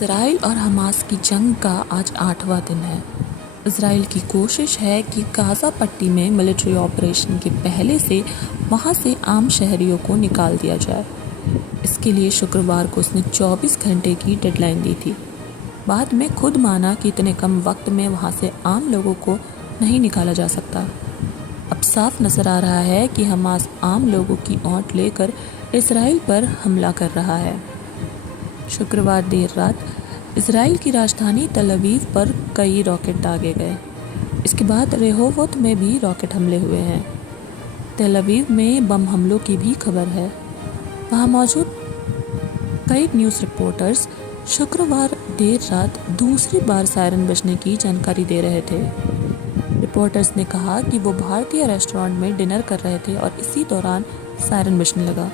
Israel और Hamas की जंग का आज 8वां दिन है। इसराइल की कोशिश है कि गाज़ा पट्टी में मिलिट्री ऑपरेशन के पहले से वहां से आम शहरियों को निकाल दिया जाए। इसके लिए शुक्रवार को उसने 24 घंटे की डेडलाइन दी थी। बाद में खुद माना कि इतने कम वक्त में वहां से आम लोगों को नहीं निकाला जा सकता। अब साफ नजर आ रहा है कि हमास आम लोगों की औंठ लेकर इसराइल पर हमला कर रहा है। शुक्रवार देर रात इसराइल की राजधानी तल अवीव पर कई रॉकेट दागे गए। इसके बाद रेहोवोत में भी रॉकेट हमले हुए हैं। तल अवीव में बम हमलों की भी खबर है। वहां मौजूद कई न्यूज़ रिपोर्टर्स शुक्रवार देर रात दूसरी बार सायरन बजने की जानकारी दे रहे थे। रिपोर्टर्स ने कहा कि वो भारतीय रेस्टोरेंट में डिनर कर रहे थे और इसी दौरान सायरन बजने लगा।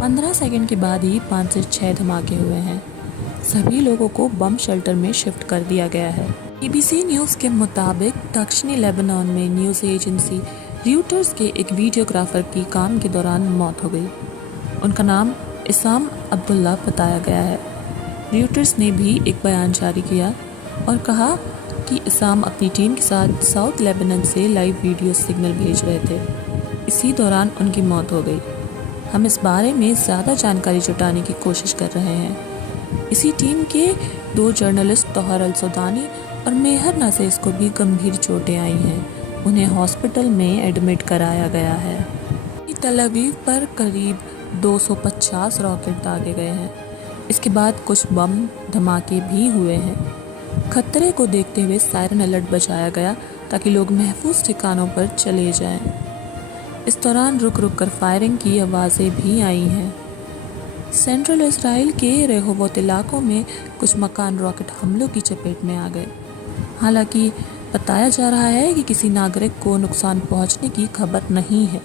15 सेकंड के बाद ही 5 से 6 धमाके हुए हैं। सभी लोगों को बम शेल्टर में शिफ्ट कर दिया गया है। BBC न्यूज़ के मुताबिक दक्षिणी लेबनान में न्यूज़ एजेंसी र्यूटर्स के एक वीडियोग्राफर की काम के दौरान मौत हो गई। उनका नाम इसाम अब्दुल्ला बताया गया है। र्यूटर्स ने भी एक बयान जारी किया और कहा कि इसाम अपनी टीम के साथ साउथ लेबनान से लाइव वीडियो सिग्नल भेज रहे थे। इसी दौरान उनकी मौत हो गई। हम इस बारे में ज़्यादा जानकारी जुटाने की कोशिश कर रहे हैं। इसी टीम के 2 जर्नलिस्ट तोहर अल-सुदानी और मेहर नसेस को भी गंभीर चोटें आई हैं। उन्हें हॉस्पिटल में एडमिट कराया गया है। तल अवीव पर करीब 250 रॉकेट दागे गए हैं। इसके बाद कुछ बम धमाके भी हुए हैं। खतरे को देखते हुए सायरन अलर्ट बजाया गया ताकि लोग महफूज ठिकानों पर चले जाएं। इस दौरान रुक रुक कर फायरिंग की आवाज़ें भी आई हैं। सेंट्रल इसराइल के रेहोवोत इलाकों में कुछ मकान रॉकेट हमलों की चपेट में आ गए। हालांकि बताया जा रहा है कि किसी नागरिक को नुकसान पहुंचने की खबर नहीं है।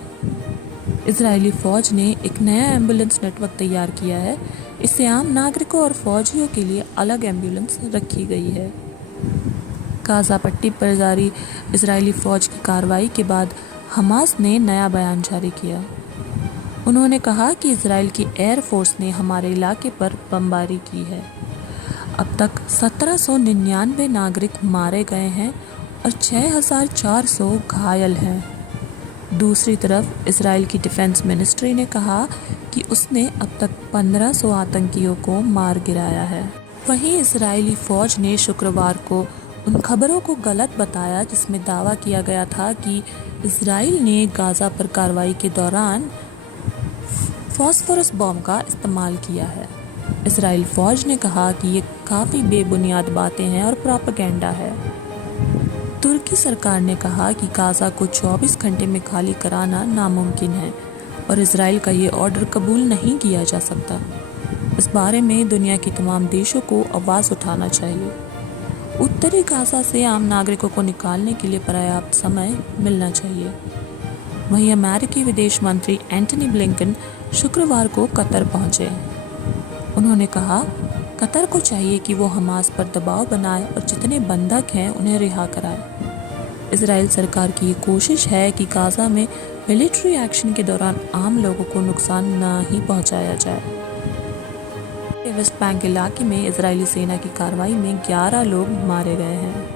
इजरायली फ़ौज ने एक नया एम्बुलेंस नेटवर्क तैयार किया है। इससे आम नागरिकों और फौजियों के लिए अलग एम्बुलेंस रखी गई है। गाज़ा पट्टी पर जारी इजरायली फ़ौज की कार्रवाई के बाद हमास ने नया बयान जारी किया। उन्होंने कहा कि इजराइल की एयरफोर्स ने हमारे इलाके पर बमबारी की है। अब तक 1799 नागरिक मारे गए हैं और 6400 घायल हैं। दूसरी तरफ इजराइल की डिफेंस मिनिस्ट्री ने कहा कि उसने अब तक 1500 आतंकियों को मार गिराया है। वहीं इजरायली फ़ौज ने शुक्रवार को उन खबरों को गलत बताया जिसमें दावा किया गया था कि इजराइल ने गाज़ा पर कार्रवाई के दौरान फास्फोरस बम का इस्तेमाल किया है। इजराइल फ़ौज ने कहा कि ये काफ़ी बेबुनियाद बातें हैं और प्रोपेगेंडा है। तुर्की सरकार ने कहा कि गाज़ा को 24 घंटे में खाली कराना नामुमकिन है और इजराइल का ये ऑर्डर कबूल नहीं किया जा सकता। इस बारे में दुनिया के तमाम देशों को आवाज़ उठाना चाहिए। उत्तरी गाज़ा से आम नागरिकों को निकालने के लिए पर्याप्त समय मिलना चाहिए। वहीं अमेरिकी विदेश मंत्री एंटनी ब्लिंकन शुक्रवार को कतर पहुंचे। उन्होंने कहा कतर को चाहिए कि वो हमास पर दबाव बनाए और जितने बंधक हैं उन्हें रिहा कराए। इजराइल सरकार की ये कोशिश है कि गाज़ा में मिलिट्री एक्शन के दौरान आम लोगों को नुकसान न ही पहुंचाया जाए। वेस्ट बैंक इलाके में इजरायली सेना की कार्रवाई में 11 लोग मारे गए हैं।